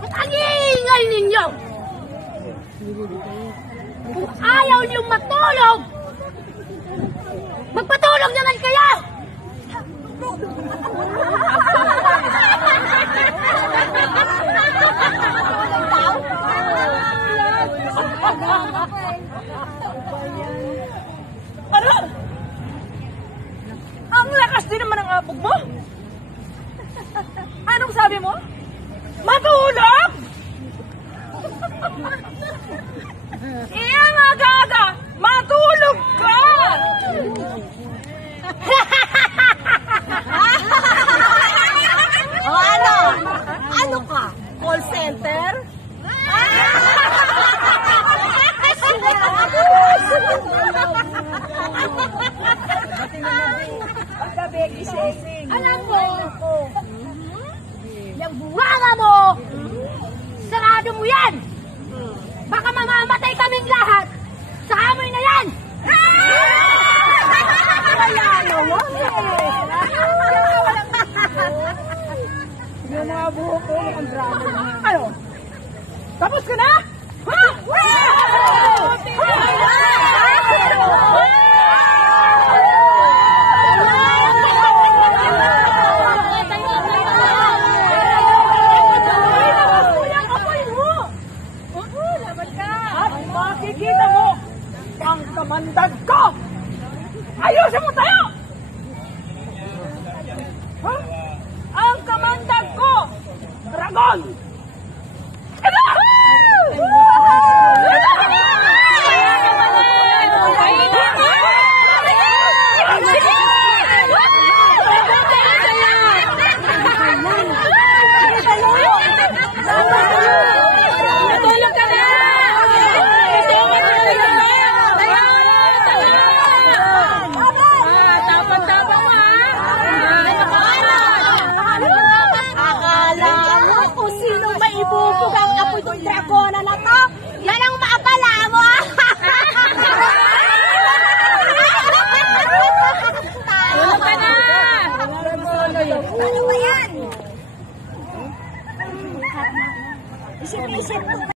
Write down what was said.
At ang iingay ninyo! Kung ayaw niyong matulog, magpatulog naman kayo! Ano? Ang lakas din naman ang apog mo. Anong sabi mo? Matulog? Iya mga gaga! Matulog ka! O ano? Ano ka? Call center? Alam mo, yung buwanga mo, sarado mo yan! Baka mamamatay kaming lahat sa amoy na yan! Wala naman Yung mga buhok ko, ang drama niya. Ano? Tapos ka na? Ha? At makikita mo ang kamandag ko! Ayusin mo tayo! Ha? Ang kamandag ko! Dragon! Akala mo kung sino maibubog ang apoy ng dragon?